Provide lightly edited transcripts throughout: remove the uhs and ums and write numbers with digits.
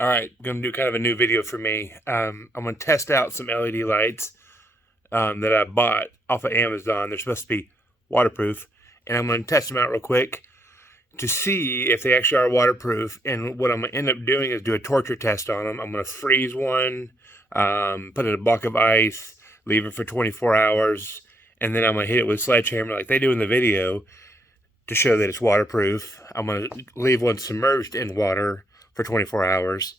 All right, I'm going to do kind of a new video for me. I'm going to test out some LED lights that I bought off of Amazon. They're supposed to be waterproof, and I'm going to test them out real quick to see if they actually are waterproof. And what I'm going to end up doing is do a torture test on them. I'm going to freeze one, put in a block of ice, leave it for 24 hours, and then I'm going to hit it with a sledgehammer like they do in the video to show that it's waterproof. I'm going to leave one submerged in water for 24 hours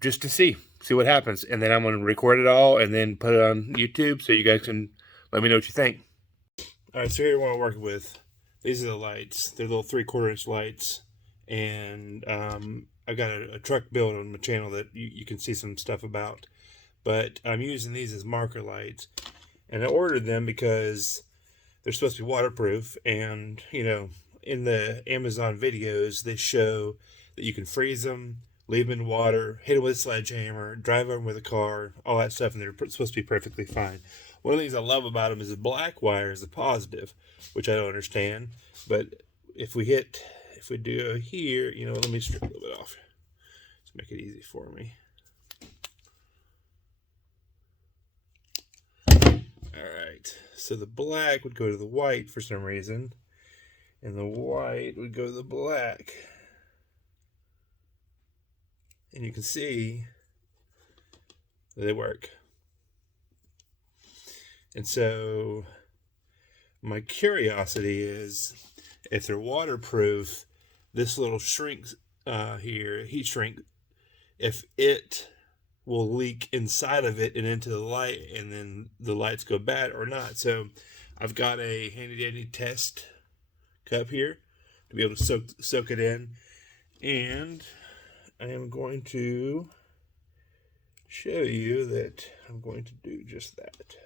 just to see what happens. And then I'm going to record it all and then put it on YouTube so you guys can let me know what you think. All right, so here what I'm working with. These are the lights. They're little 3/4 inch lights. And I've got a truck build on my channel that you can see some stuff about. But I'm using these as marker lights. And I ordered them because they're supposed to be waterproof. And, you know, in the Amazon videos, they show that you can freeze them, leave them in water, hit them with a sledgehammer, drive them with a car, all that stuff, and they're supposed to be perfectly fine. One of the things I love about them is the black wire is a positive, which I don't understand. But if we do here, you know, let me strip a little bit off to make it easy for me. All right, so the black would go to the white for some reason, and the white would go to the black. And you can see that they work. And so my curiosity is, if they're waterproof, this little shrink here, heat shrink, if it will leak inside of it and into the light, and then the lights go bad or not. So I've got a handy dandy test cup here to be able to soak it in, and I am going to show you that I'm going to do just that.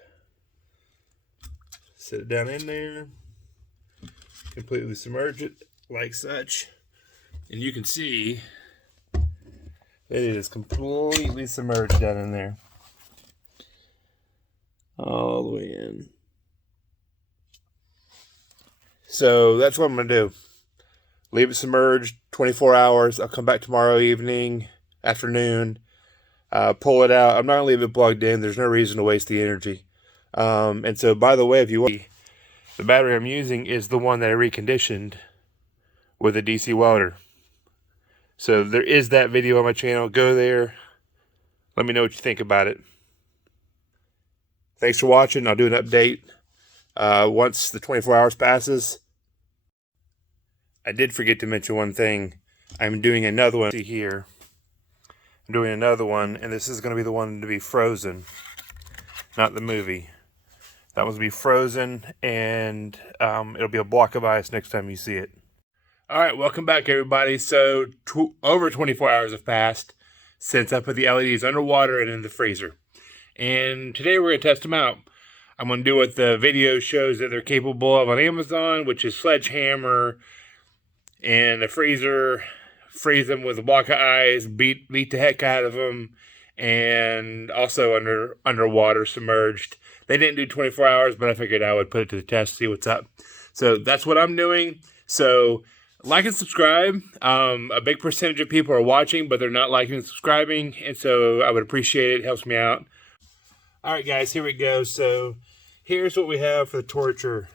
Set it down in there, completely submerge it like such, and you can see that it is completely submerged down in there. All the way in. So that's what I'm going to do. Leave it submerged 24 hours. I'll come back tomorrow evening, afternoon, pull it out. I'm not going to leave it plugged in. There's no reason to waste the energy. And so, by the way, if you want, the battery I'm using is the one that I reconditioned with a DC welder. So there is that video on my channel. Go there. Let me know what you think about it. Thanks for watching. I'll do an update once the 24 hours passes. I did forget to mention one thing. I'm doing another one. See here. I'm doing another one, and this is going to be the one to be frozen, not the movie. That one's going to be frozen, and it'll be a block of ice next time you see it. All right, welcome back, everybody. So over 24 hours have passed since I put the LEDs underwater and in the freezer. And today we're going to test them out. I'm going to do what the video shows that they're capable of on Amazon, which is sledgehammer and the freezer, freeze them with a block of ice, beat the heck out of them, and also underwater, submerged. They didn't do 24 hours, but I figured I would put it to the test, see what's up. So that's what I'm doing. So like and subscribe. A big percentage of people are watching, but they're not liking and subscribing, and so I would appreciate it. It helps me out. All right, guys, here we go. So here's what we have for the torture.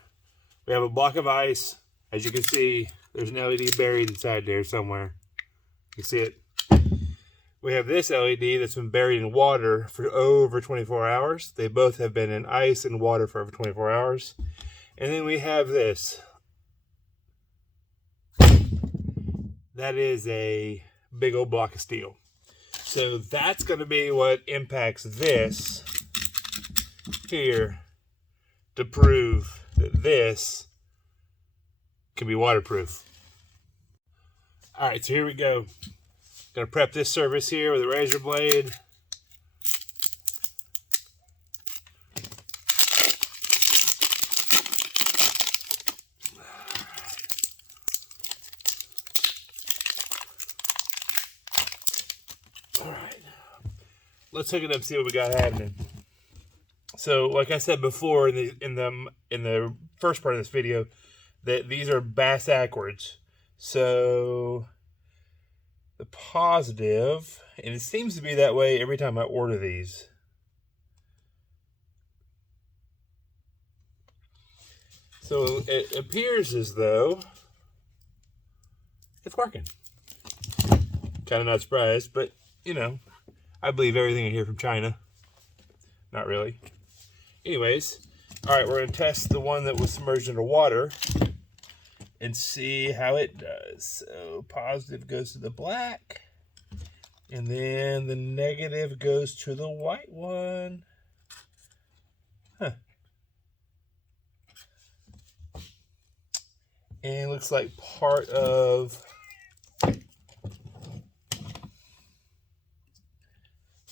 We have a block of ice. As you can see, there's an LED buried inside there somewhere. You see it? We have this LED that's been buried in water for over 24 hours. They both have been in ice and water for over 24 hours. And then we have this. That is a big old block of steel. So that's going to be what impacts this here to prove that this can be waterproof. All right, so here we go. Gonna prep this surface here with a razor blade. All right, let's hook it up, see what we got happening. So, like I said before in the first part of this video, that these are bass backwards. So the the positive, and it seems to be that way every time I order these. So it appears as though it's working. Kind of not surprised, but you know, I believe everything I hear from China. Not really. Anyways, all right, we're going to test the one that was submerged under water and see how it does. So positive goes to the black, and then the negative goes to the white one. Huh. And it looks like part of...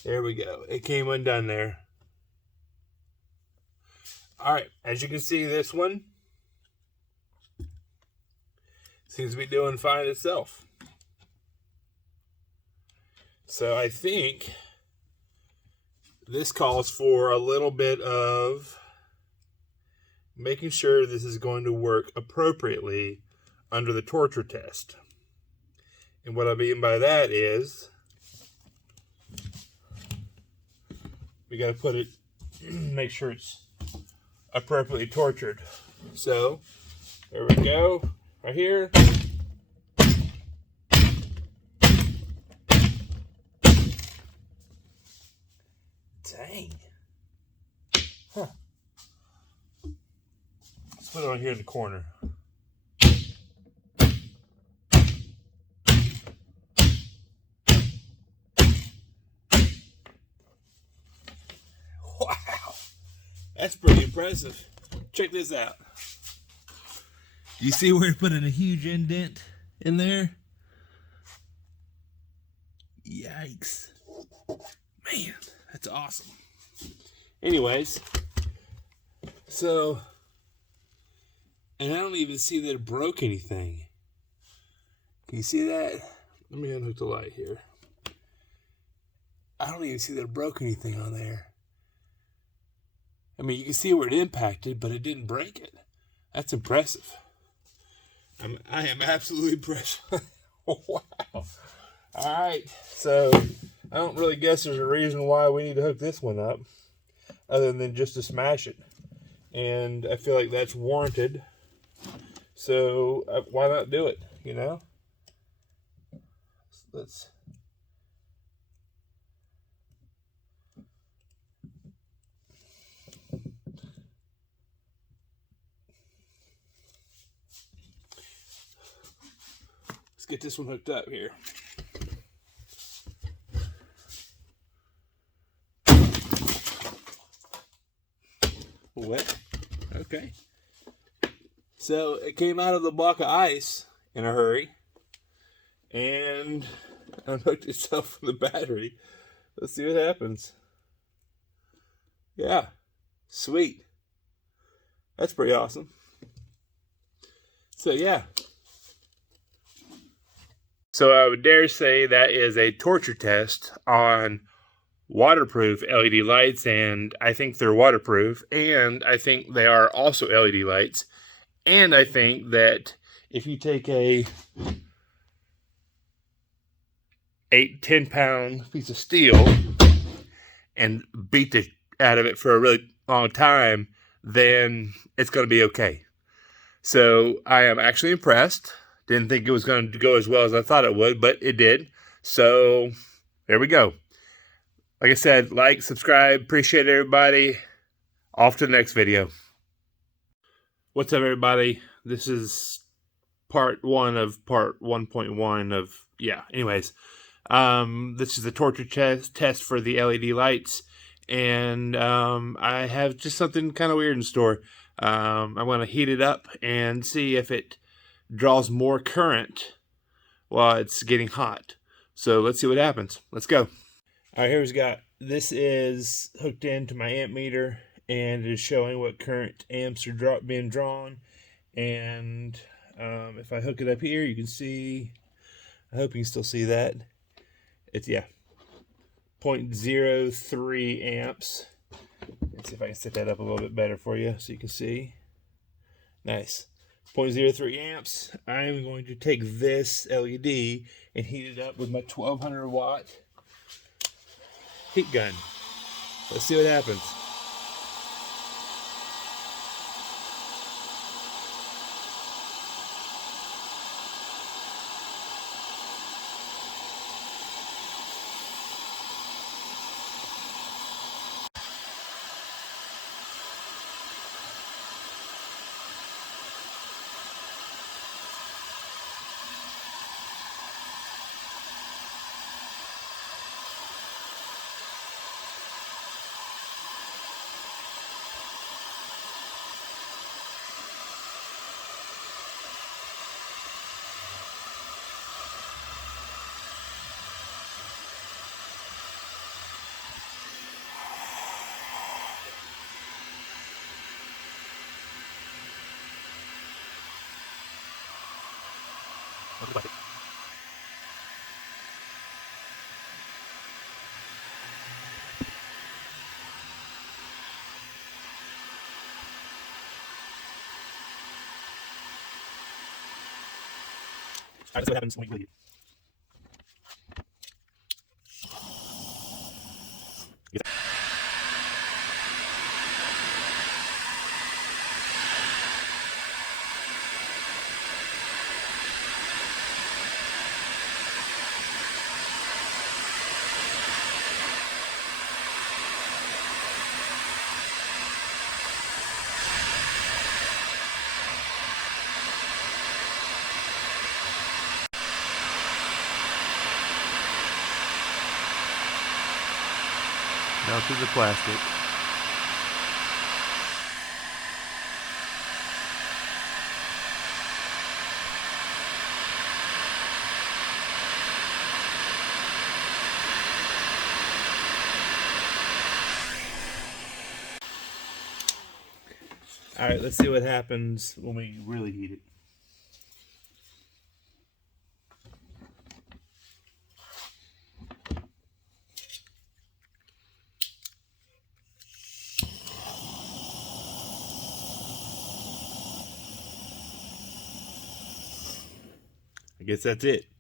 There we go. It came undone there. All right, as you can see, this one seems to be doing fine itself. So I think this calls for a little bit of making sure this is going to work appropriately under the torture test. And what I mean by that is we got to put it, make sure it's appropriately tortured. So there we go, right here. Dang. Huh. Let's put it on here in the corner. Wow. That's pretty impressive. Check this out. You see where it put in a huge indent in there? Yikes. Man, that's awesome. Anyways, so, and I don't even see that it broke anything. Can you see that? Let me unhook the light here. I don't even see that it broke anything on there. I mean, you can see where it impacted, but it didn't break it. That's impressive. I am absolutely impressed. Wow. All right. So I don't really guess there's a reason why we need to hook this one up other than just to smash it. And I feel like that's warranted. So why not do it, you know? Let's... Let's get this one hooked up here. Wet. Okay. So it came out of the block of ice in a hurry and unhooked itself from the battery. Let's see what happens. Yeah. Sweet. That's pretty awesome. So yeah. So I would dare say that is a torture test on waterproof LED lights, and I think they're waterproof, and I think they are also LED lights, and I think that if you take a 8-10 pound piece of steel and beat the out of it for a really long time, then it's going to be okay. So I am actually impressed. Didn't think it was going to go as well as I thought it would, but it did. So there we go. Like I said, like, subscribe. Appreciate everybody. Off to the next video. What's up, everybody? This is part 1 of part 1.1 of, yeah, anyways. This is the torture test for the LED lights. And I have just something kind of weird in store. I'm going to heat it up and see if it draws more current while it's getting hot. So let's see what happens. Let's go. All right, here we've got, this is hooked into my amp meter, and it is showing what current amps are being drawn. And if I hook it up here, you can see, I hope you can still see that. It's, yeah, 0.03 amps. Let's see if I can set that up a little bit better for you so you can see. Nice. 0.03 amps. I'm going to take this LED and heat it up with my 1200 watt heat gun. Let's see what happens. Alright, let's see what happens when we heat it. Now to the plastic. Alright, let's see what happens when we really heat it. I guess that's it.